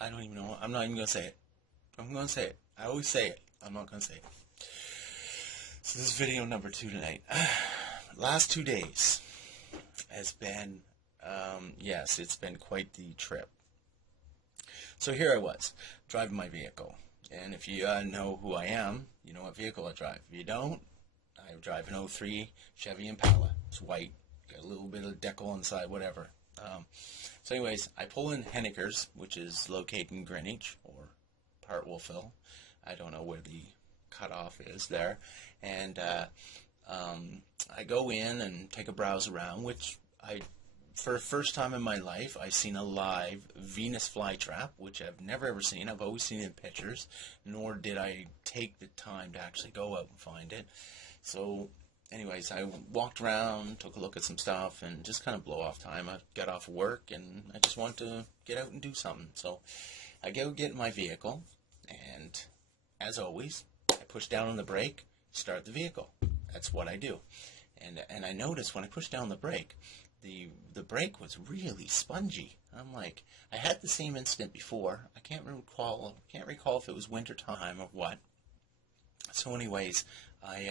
I don't even know. I'm not even going to say it. I'm going to say it. I always say it. I'm not going to say it. So this is video number 2 tonight. Last 2 days has been, yes, it's been quite the trip. So here I was, driving my vehicle. And if you know who I am, you know what vehicle I drive. If you don't, I drive an '03 Chevy Impala. It's white, got a little bit of decal on the side, whatever. So anyways, I pull in Henniker's, which is located in Greenwich, or Port Wolfville. I don't know where the cutoff is there. And I go in and take a browse around, which for the first time in my life, I've seen a live Venus flytrap, which I've never ever seen. I've always seen it in pictures, nor did I take the time to actually go out and find it. So anyways, I walked around, took a look at some stuff, and just kind of blow off time. I got off work, and I just wanted to get out and do something. So I go get in my vehicle, and as always, I push down on the brake, start the vehicle. That's what I do. And I noticed when I pushed down the brake, the brake was really spongy. I'm like, I had the same incident before. I can't recall if it was winter time or what. So anyways, I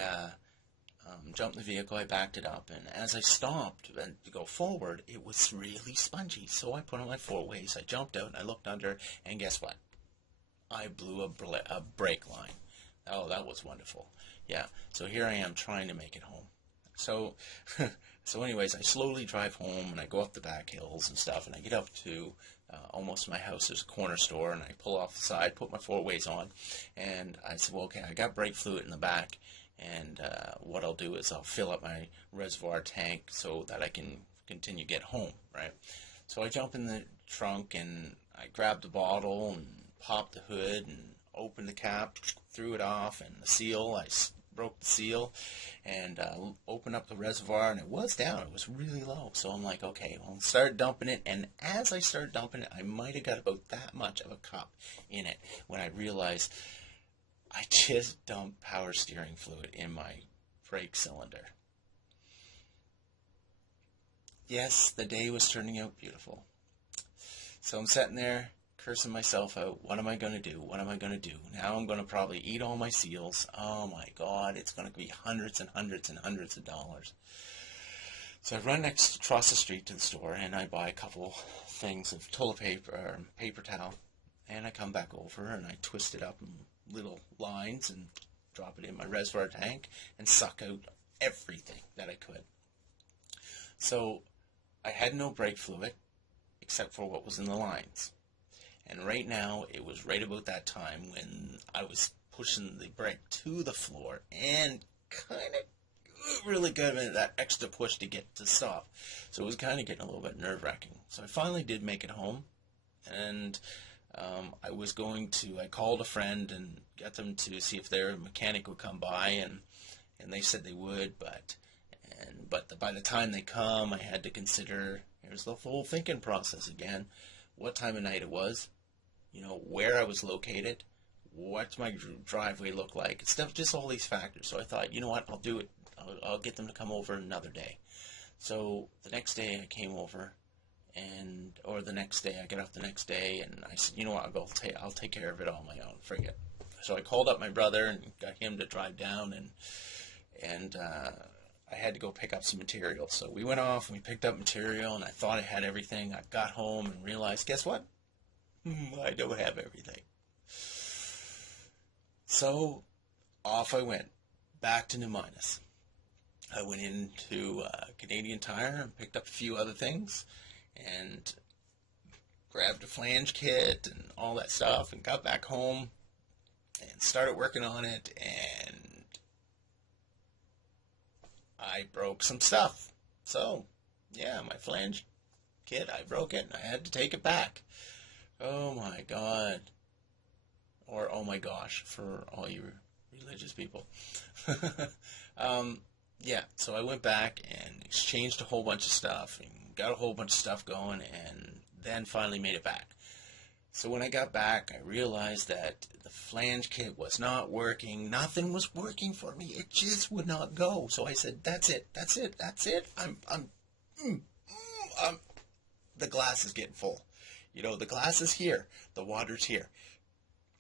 jumped in the vehicle, I backed it up, and as I stopped to go forward, it was really spongy. So I put on my 4-ways, I jumped out, and I looked under, and guess what? I blew a brake line. Oh, that was wonderful. Yeah, so here I am trying to make it home. So, so anyways, I slowly drive home, and I go up the back hills and stuff, and I get up to almost my house. There's a corner store, and I pull off the side, put my 4-ways on, and I said, well, okay, I got brake fluid in the back, and what I'll do is I'll fill up my reservoir tank so that I can continue to get home, right? So I jump in the trunk, and I grab the bottle and popped the hood and opened the cap, threw it off, and the seal, I broke the seal and opened up the reservoir, and it was down. It was really low. So I'm like, okay, well, I'll start dumping it. And as I started dumping it, I might have got about that much of a cup in it when I realized I just dumped power steering fluid in my brake cylinder. Yes, the day was turning out beautiful. So I'm sitting there cursing myself out. What am I going to do? What am I going to do? Now I'm going to probably eat all my seals. Oh my God, it's going to be hundreds and hundreds and hundreds of dollars. So I run across the street to the store, and I buy a couple things of toilet paper, or paper towel, and I come back over and I twist it up in little lines and drop it in my reservoir tank and suck out everything that I could. So I had no brake fluid except for what was in the lines. And right now, it was right about that time when I was pushing the brake to the floor and kind of really giving that extra push to get to stop. So it was kind of getting a little bit nerve-wracking. So I finally did make it home, and I called a friend and got them to see if their mechanic would come by, and they said they would, but by the time they come, I had to consider, here's the whole thinking process again, what time of night it was, where I was located, what my driveway looked like, stuff, just all these factors. So I thought, you know what, I'll do it. I'll get them to come over another day. So the next day I came over, or the next day, I got up the next day, and I said, you know what, I'll take care of it on my own, forget. So I called up my brother and got him to drive down, and I had to go pick up some material. So we went off and we picked up material, and I thought I had everything. I got home and realized, guess what? I don't have everything. So off I went, back to New Minas. I went into Canadian Tire and picked up a few other things and grabbed a flange kit and all that stuff and got back home and started working on it, and I broke some stuff. So, yeah, my flange kit, I broke it, and I had to take it back. Oh my God. Or oh my gosh, for all you religious people. Yeah, so I went back and exchanged a whole bunch of stuff and got a whole bunch of stuff going, and then finally made it back. So when I got back, I realized that the flange kit was not working. Nothing was working for me. It just would not go. So I said, that's it. The glass is getting full. You know, the glass is here. The water's here.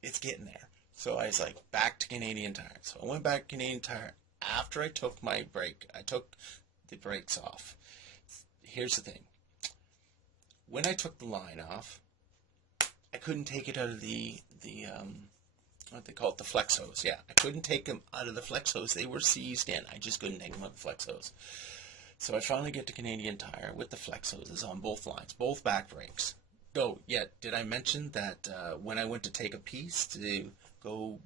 It's getting there. So I was like, back to Canadian Tire. So I went back to Canadian Tire after I took my brake. I took the brakes off. Here's the thing. When I took the line off, I couldn't take it out of the what they call it, the flex hose. Yeah, I couldn't take them out of the flex hose. They were seized in. I just couldn't take them out of the flex hose. So I finally get to Canadian Tire with the flex hoses on both lines, both back brakes. Oh, yeah, did I mention that when I went to take a piece to go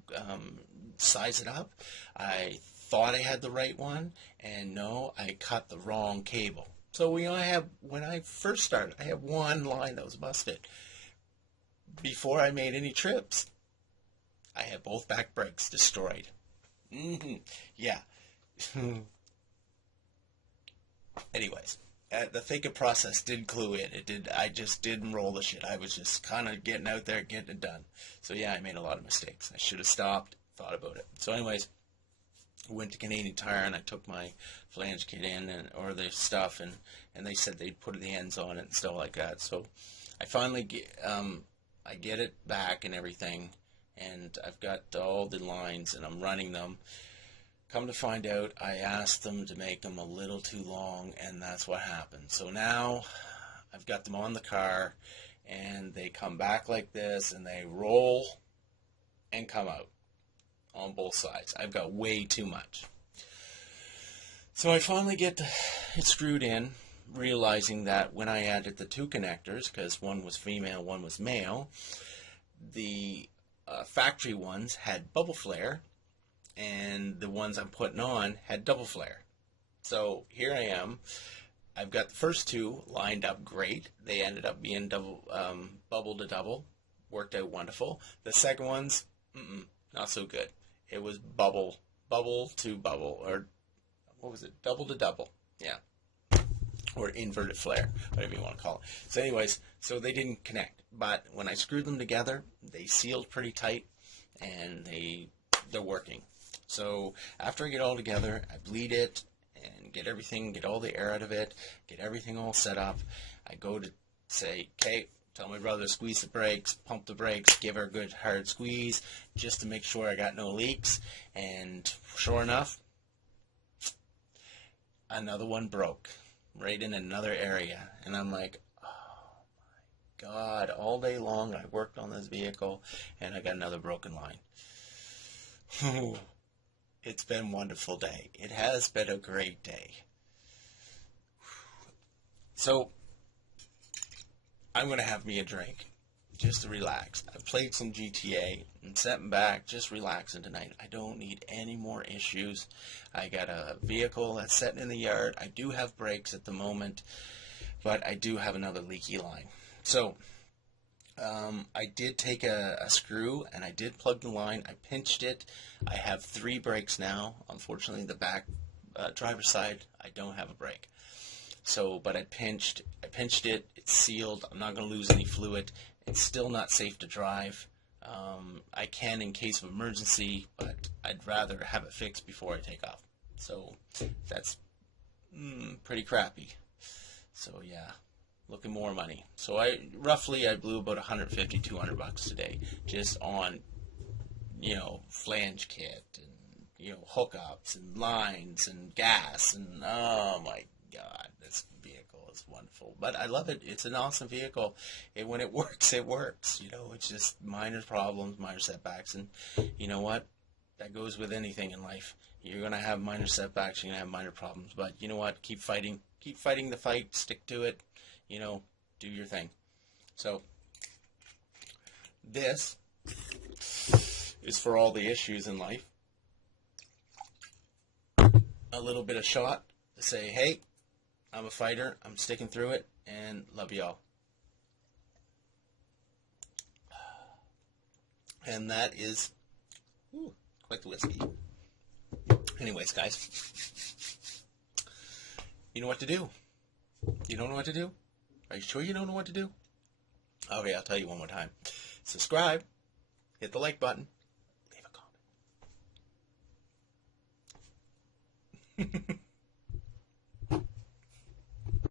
size it up, I thought I had the right one, and no, I cut the wrong cable. So when I first started, I had one line that was busted. Before I made any trips, I had both back brakes destroyed. Yeah. Anyways, the thinking process did clue in. It did. I just didn't roll the shit. I was just kind of getting out there, getting it done. So yeah, I made a lot of mistakes. I should have stopped, thought about it. So anyways, I went to Canadian Tire and I took my flange kit in or the stuff, and they said they'd put the ends on it and stuff like that. So I finally get it back and everything, and I've got all the lines and I'm running them. Come to find out, I asked them to make them a little too long, and that's what happened. So now I've got them on the car, and they come back like this, and they roll and come out on both sides. I've got way too much. So I finally get it screwed in, realizing that when I added the two connectors, because one was female, one was male, the factory ones had bubble flare, and the ones I'm putting on had double flare. So here I am. I've got the first two lined up great. They ended up being double, bubble to double. Worked out wonderful. The second ones, not so good. It was bubble to bubble, or what was it? Double to double. Yeah. Or inverted flare, whatever you want to call it. So anyways, so they didn't connect. But when I screwed them together, they sealed pretty tight, and they're working. So after I get all together, I bleed it and get all the air out of it, get everything all set up. I go to say, okay, tell my brother to squeeze the brakes, pump the brakes, give her a good hard squeeze just to make sure I got no leaks. And sure enough, another one broke right in another area. And I'm like, oh my God, all day long I worked on this vehicle and I got another broken line. It's been a wonderful day. It has been a great day. So, I'm going to have me a drink just to relax. I've played some GTA and sitting back, just relaxing tonight. I don't need any more issues. I got a vehicle that's sitting in the yard. I do have brakes at the moment, but I do have another leaky line. So, I did take a screw and I did plug the line. I pinched it. I have 3 brakes now. Unfortunately, the back driver's side, I don't have a brake. So, but I pinched it. It's sealed. I'm not going to lose any fluid. It's still not safe to drive. I can in case of emergency, but I'd rather have it fixed before I take off. So that's pretty crappy. So yeah. Looking more money. So I blew about $150, $200 today just on, flange kit and, hookups and lines and gas and, oh my God, this vehicle is wonderful. But I love it. It's an awesome vehicle. And when it works, it works. It's just minor problems, minor setbacks. And you know what? That goes with anything in life. You're going to have minor setbacks. You're going to have minor problems. But you know what? Keep fighting. Keep fighting the fight. Stick to it. Do your thing. So, this is for all the issues in life. A little bit of shot to say, hey, I'm a fighter, I'm sticking through it, and love y'all. And that is quite the whiskey. Anyways, guys, you know what to do. You don't know what to do? Are you sure you don't know what to do? Okay, I'll tell you one more time. Subscribe, hit the like button, leave a comment.